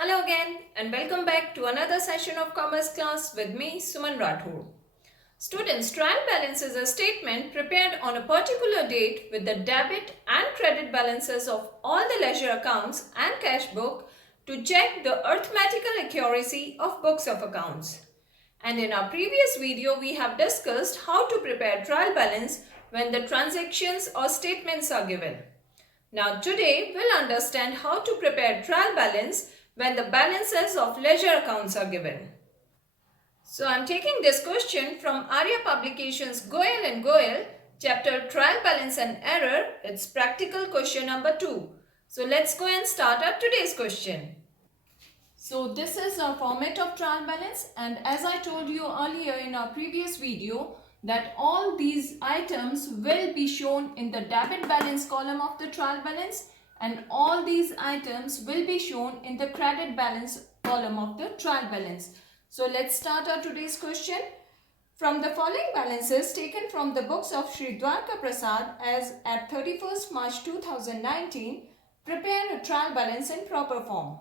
Hello again and welcome back to another session of Commerce class with me, Suman Rathore. Students, trial balance is a statement prepared on a particular date with the debit and credit balances of all the ledger accounts and cash book to check the arithmetical accuracy of books of accounts. And in our previous video, we have discussed how to prepare trial balance when the transactions or statements are given. Now today, we'll understand how to prepare trial balance when the balances of ledger accounts are given. So I'm taking this question from Arya Publications Goyal and Goyal, chapter Trial Balance and Error. It's practical question number 2. So let's go and start our today's question. So this is our format of trial balance, and as I told you earlier in our previous video that all these items will be shown in the debit balance column of the trial balance and all these items will be shown in the credit balance column of the trial balance. So let's start our today's question. From the following balances taken from the books of Sri Dwarka Prasad as at 31st March 2019, prepare a trial balance in proper form.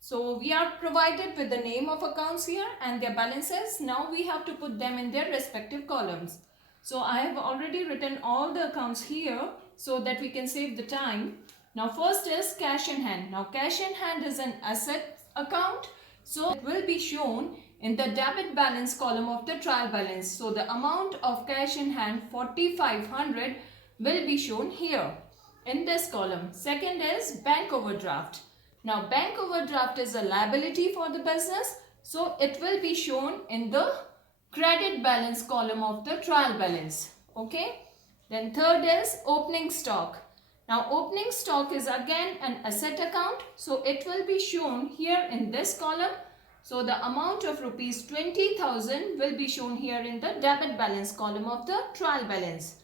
So we are provided with the name of accounts here and their balances. Now we have to put them in their respective columns. So I have already written all the accounts here so that we can save the time. Now first is cash in hand. Now cash in hand is an asset account. So it will be shown in the debit balance column of the trial balance. So the amount of cash in hand 4500 will be shown here in this column. Second is bank overdraft. Now bank overdraft is a liability for the business. So it will be shown in the credit balance column of the trial balance. Okay. Then third is opening stock. Now opening stock is again an asset account. So it will be shown here in this column. So the amount of rupees 20,000 will be shown here in the debit balance column of the trial balance.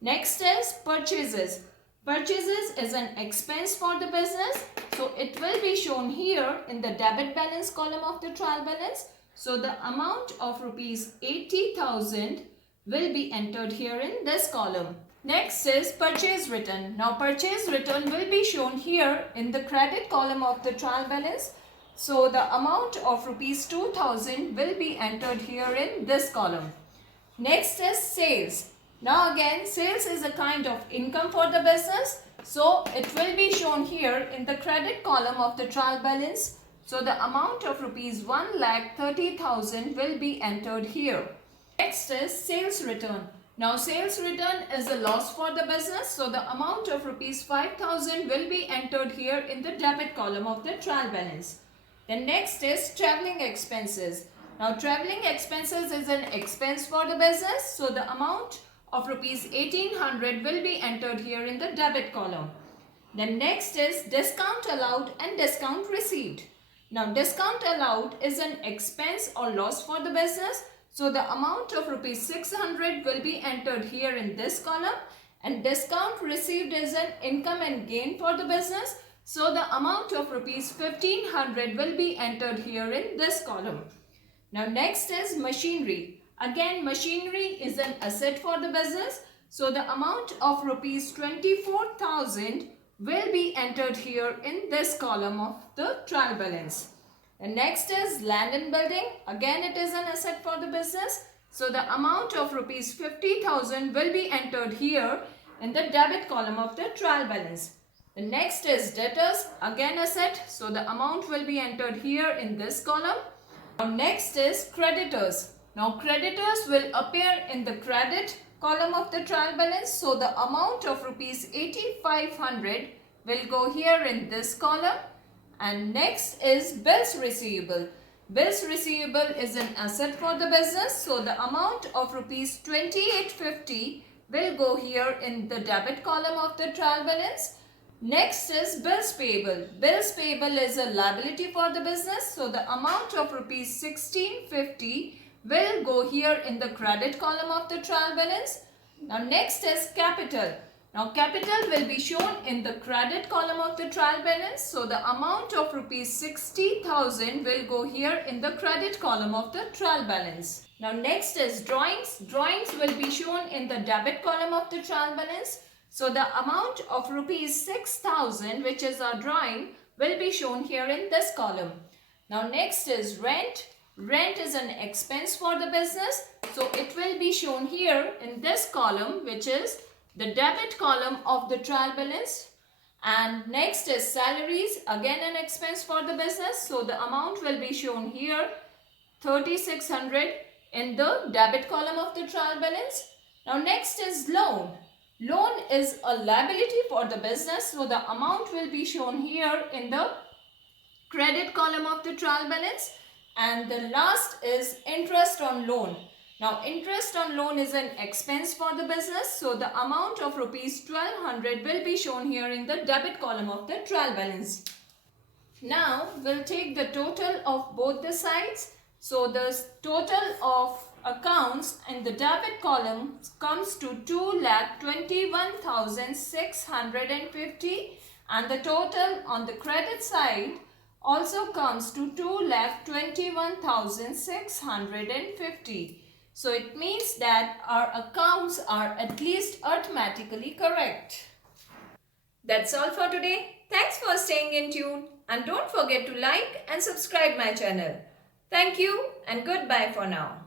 Next is purchases. Purchases is an expense for the business. So it will be shown here in the debit balance column of the trial balance. So the amount of rupees 80,000 will be entered here in this column. Next is purchase return. Now purchase return will be shown here in the credit column of the trial balance. So the amount of rupees 2,000 will be entered here in this column. Next is sales. Now again, sales is a kind of income for the business. So it will be shown here in the credit column of the trial balance. So the amount of rupees 1,30,000 will be entered here. Next is sales return. Now sales return is a loss for the business. So the amount of rupees 5,000 will be entered here in the debit column of the trial balance. Then next is traveling expenses. Now traveling expenses is an expense for the business. So the amount of rupees 1,800 will be entered here in the debit column. Then next is discount allowed and discount received. Now discount allowed is an expense or loss for the business. So the amount of rupees 600 will be entered here in this column, and discount received is an income and gain for the business. So the amount of rupees 1,500 will be entered here in this column. Now next is machinery. Again, machinery is an asset for the business. So the amount of rupees 24,000 will be entered here in this column of the trial balance. And next is land and building. Again, it is an asset for the business. So the amount of rupees 50,000 will be entered here in the debit column of the trial balance. The next is debtors. Again, asset. So the amount will be entered here in this column. Now next is creditors. Now creditors will appear in the credit column of the trial balance. So the amount of rupees 8,500 will go here in this column. And next is bills receivable. Bills receivable is an asset for the business. So the amount of rupees 2,850 will go here in the debit column of the trial balance. Next is bills payable. Bills payable is a liability for the business. So the amount of rupees 1,650 will go here in the credit column of the trial balance. Now next is capital. Now capital will be shown in the credit column of the trial balance. So the amount of rupees 60,000 will go here in the credit column of the trial balance. Now next is drawings. Drawings will be shown in the debit column of the trial balance. So the amount of rupees 6,000, which is our drawing, will be shown here in this column. Now next is rent. Rent is an expense for the business, so it will be shown here in this column, which is the debit column of the trial balance. And next is salaries, again an expense for the business, so the amount will be shown here 3600 in the debit column of the trial balance. Now next is loan. Loan is a liability for the business, so the amount will be shown here in the credit column of the trial balance. And the last is interest on loan. Now interest on loan is an expense for the business, so the amount of rupees 1200 will be shown here in the debit column of the trial balance. Now we'll take the total of both the sides. So the total of accounts in the debit column comes to 2,21,650, and the total on the credit side also comes to 2,21,650. So it means that our accounts are at least arithmetically correct. That's all for today. Thanks for staying in tune, and don't forget to like and subscribe my channel. Thank you and goodbye for now.